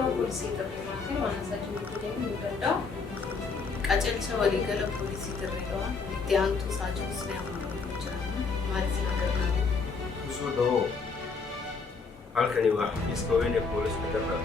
yeroo poolisii dirree kan waan sajjii nuti deemuu danda'a. Qajeelcha waliigala poolisii dirree waan itti aantu saajus ne amanu jira. Maaliif nagargaaru? Usu doo. Halkani waa xafiiska weyn ee booliska dirree.